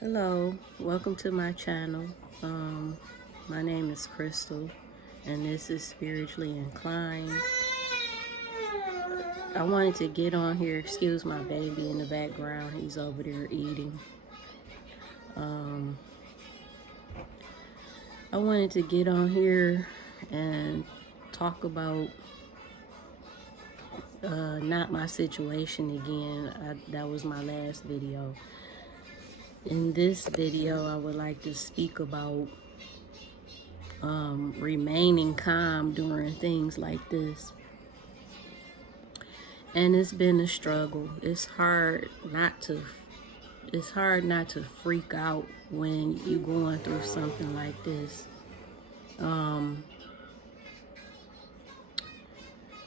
Hello, welcome to my channel. My name is Crystal, and this is Spiritually Inclined. I wanted to get on here. Excuse my baby in the background; he's over there eating. I wanted to get on here and talk about not my situation again. That was my last video. In this video, I would like to speak about remaining calm during things like this. And it's been a struggle. It's hard not to freak out when you're going through something like this.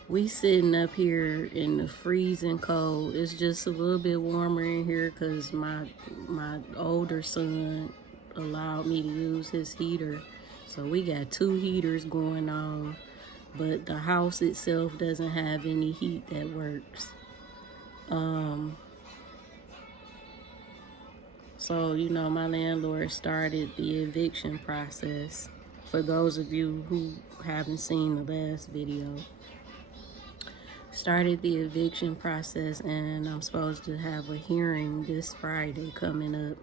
We sitting up here in the freezing cold. It's just a little bit warmer in here because my older son allowed me to use his heater. So we got 2 heaters going on, but the house itself doesn't have any heat that works. So, my landlord started the eviction process. For those of you who haven't seen the last video, started the eviction process, and I'm supposed to have a hearing this Friday coming up.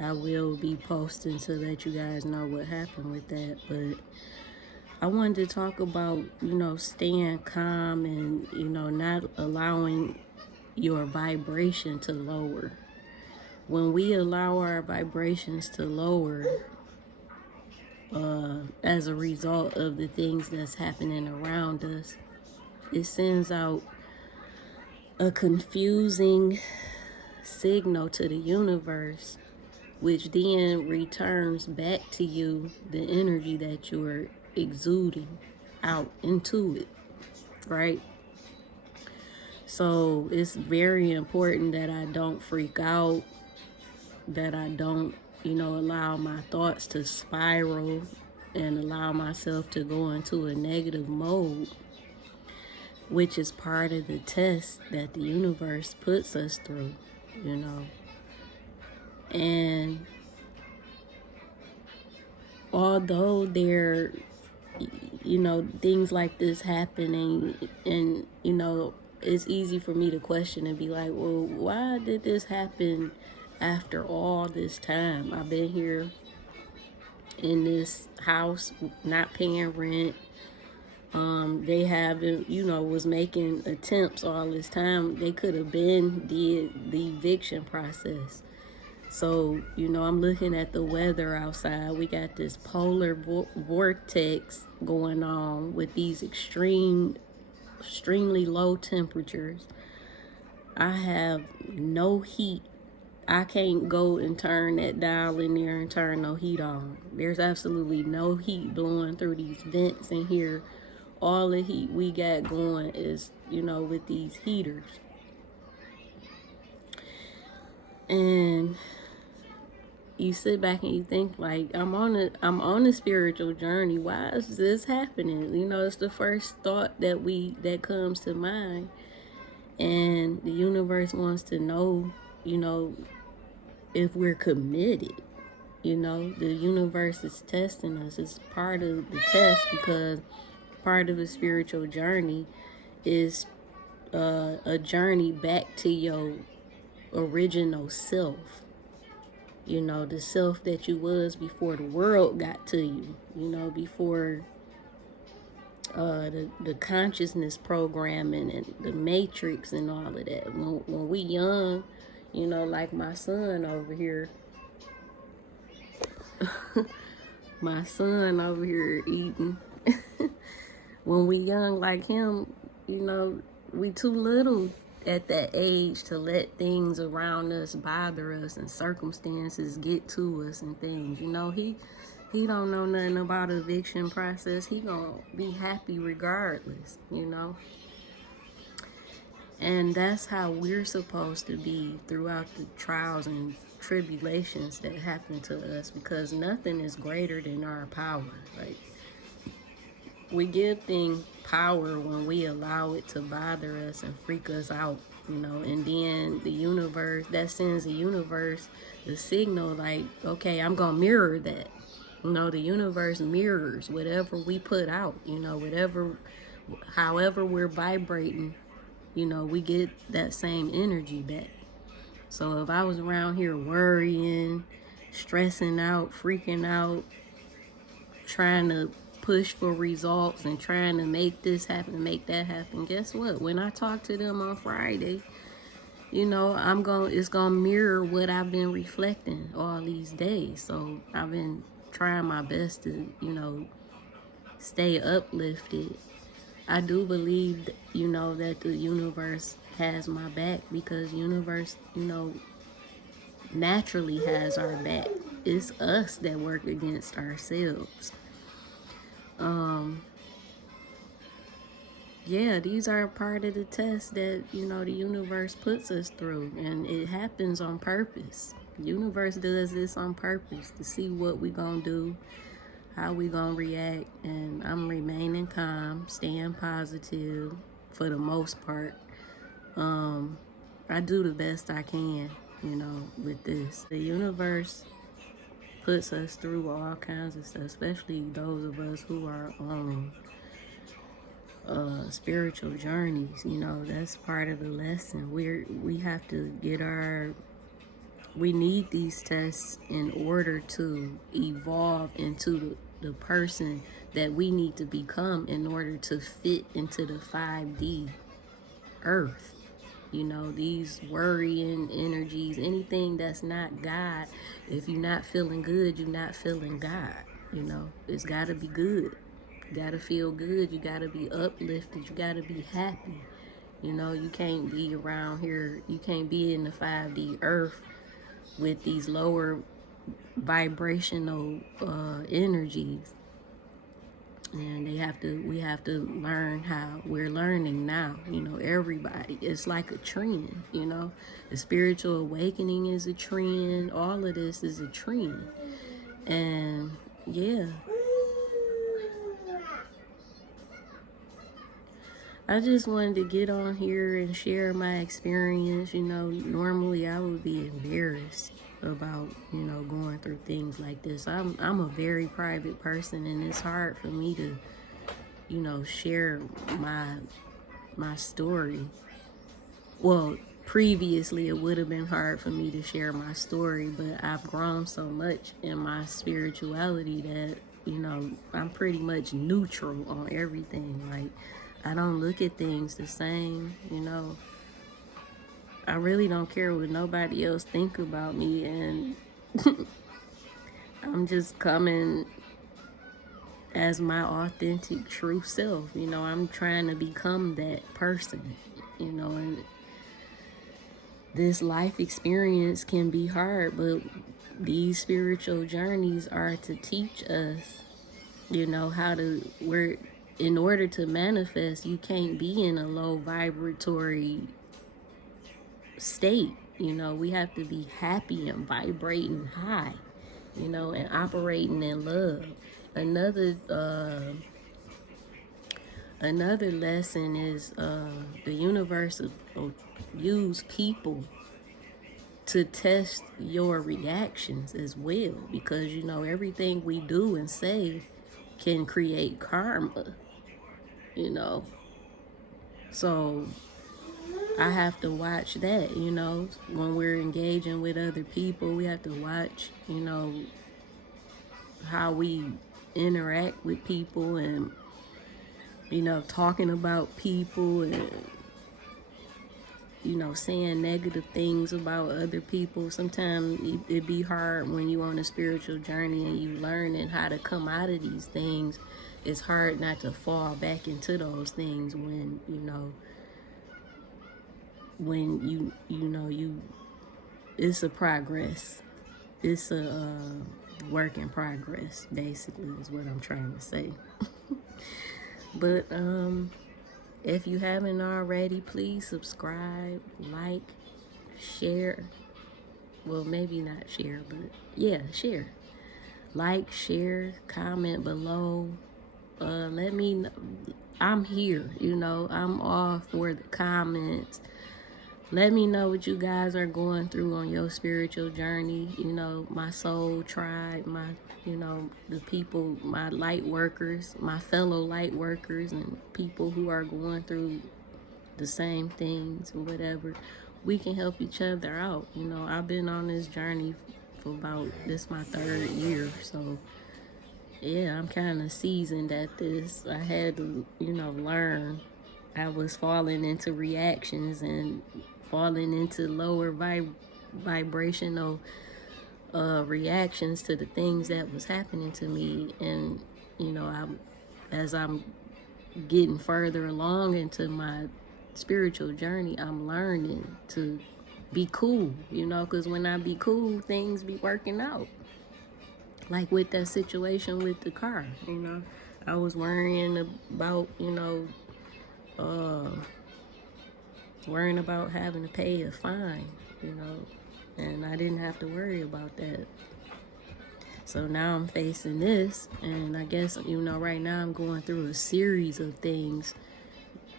I will be posting to let you guys know what happened with that, but I wanted to talk about, staying calm and, not allowing your vibration to lower. When we allow our vibrations to lower as a result of the things that's happening around us, it sends out a confusing signal to the universe, which then returns back to you the energy that you're exuding out into it, right? So it's very important that I don't freak out, that I don't, allow my thoughts to spiral and allow myself to go into a negative mode, which is part of the test that the universe puts us through, And although there, things like this happening, and, it's easy for me to question and be like, well, why did this happen after all this time? I've been here in this house not paying rent. They haven't, was making attempts all this time. They could have did the eviction process. So, I'm looking at the weather outside. We got this polar vortex going on with these extremely low temperatures. I have no heat. I can't go and turn that dial in there and turn no heat on. There's absolutely no heat blowing through these vents in here. All the heat we got going is, with these heaters. And you sit back and you think, like, I'm on a spiritual journey. Why is this happening? It's the first thought that comes to mind. And the universe wants to know, if we're committed. The universe is testing us. It's part of the test, because part of a spiritual journey is a journey back to your original self. The self that you was before the world got to you. Before the consciousness programming and the matrix and all of that. When we young, like my son over here. My son over here eating. When we young like him, we too little at that age to let things around us bother us and circumstances get to us and things. He don't know nothing about eviction process. He gonna be happy regardless, And that's how we're supposed to be throughout the trials and tribulations that happen to us, because nothing is greater than our power. Like, we give things power when we allow it to bother us and freak us out. you know, and then the universe, that sends the universe the signal like, okay, I'm gonna mirror that. You know, the universe mirrors whatever we put out, you know, however we're vibrating, you know, we get that same energy back. So if I was around here worrying, stressing out, freaking out, trying to push for results and trying to make this happen, make that happen, guess what? When I talk to them on Friday, you know, it's gonna mirror what I've been reflecting all these days. So I've been trying my best to, you know, stay uplifted. I do believe, you know, that the universe has my back, because universe, you know, naturally has our back. It's us that work against ourselves. Yeah, these are part of the tests that, you know, the universe puts us through, and it happens on purpose. The universe does this on purpose to see what we gonna do, how we gonna react, and I'm remaining calm, staying positive for the most part. I do the best I can, you know, with this. The universe puts us through all kinds of stuff, especially those of us who are on spiritual journeys. You know, that's part of the lesson. We have to get we need these tests in order to evolve into the person that we need to become in order to fit into the 5D earth. You know, these worrying energies, anything that's not God, if you're not feeling good, you're not feeling God. You know, it's got to be good. You got to feel good. You got to be uplifted. You got to be happy. You know, you can't be around here. You can't be in the 5D earth with these lower vibrational energies. And we have to learn how we're learning now, you know, everybody. It's like a trend, you know. The spiritual awakening is a trend. All of this is a trend. And yeah, I just wanted to get on here and share my experience. You know, normally I would be embarrassed about, you know, going through things like this. I'm a very private person, and it's hard for me to, you know, share my story. Well, previously it would have been hard for me to share my story, but I've grown so much in my spirituality that, you know, I'm pretty much neutral on everything. Like, I don't look at things the same, you know. I really don't care what nobody else think about me, and I'm just coming as my authentic true self. You know, I'm trying to become that person, you know. And this life experience can be hard, but these spiritual journeys are to teach us, you know, in order to manifest, you can't be in a low vibratory state. You know, we have to be happy and vibrating high, you know, and operating in love. Another lesson is the universe will use people to test your reactions as well, because, you know, everything we do and say can create karma, you know. So I have to watch that, you know. When we're engaging with other people, we have to watch, you know, how we interact with people, and, you know, talking about people, and, you know, saying negative things about other people. Sometimes it be hard when you on a spiritual journey and you learning how to come out of these things. It's hard not to fall back into those things when, you know, it's a progress. It's a work in progress, basically, is what I'm trying to say. But if you haven't already, please subscribe, like, share. Well, maybe not share, but yeah, share. Like, share, comment below. Let me know. I'm here, you know. I'm all for the comments, Let me know what you guys are going through on your spiritual journey. You know, my soul tribe, the people, my light workers, my fellow light workers, and people who are going through the same things or whatever. We can help each other out. You know, I've been on this journey for about this my 3rd year, so yeah, I'm kind of seasoned at this. I had to, learn. I was falling into reactions and falling into lower vibrational reactions to the things that was happening to me. And as I'm getting further along into my spiritual journey, I'm learning to be cool, because when I be cool, things be working out. Like with that situation with the car, I was worrying about, uh, worrying about having to pay a fine, and I didn't have to worry about that. So now I'm facing this, and I guess, right now I'm going through a series of things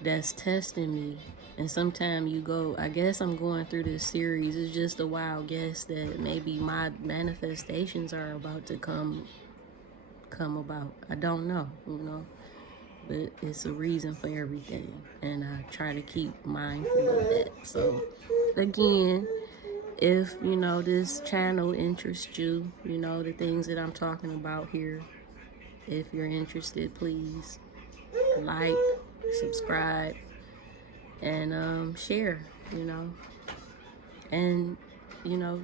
that's testing me. And sometimes I guess I'm going through this series. It's just a wild guess that maybe my manifestations are about to come about. I don't know, but it's a reason for everything, and I try to keep mindful of that. So again, if this channel interests you, the things that I'm talking about here, if you're interested, please like, subscribe, and share, and you know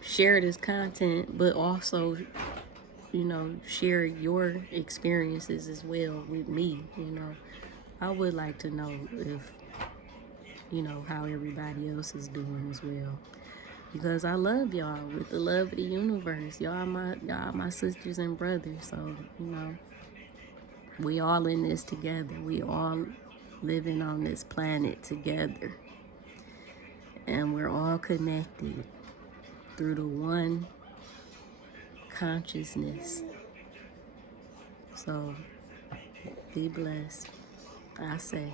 share this content, but also share your experiences as well with me. I would like to know if how everybody else is doing as well, because I love y'all with the love of the universe. Y'all my sisters and brothers. So we all in this together. We all living on this planet together, and we're all connected through the one consciousness. So be blessed, I say.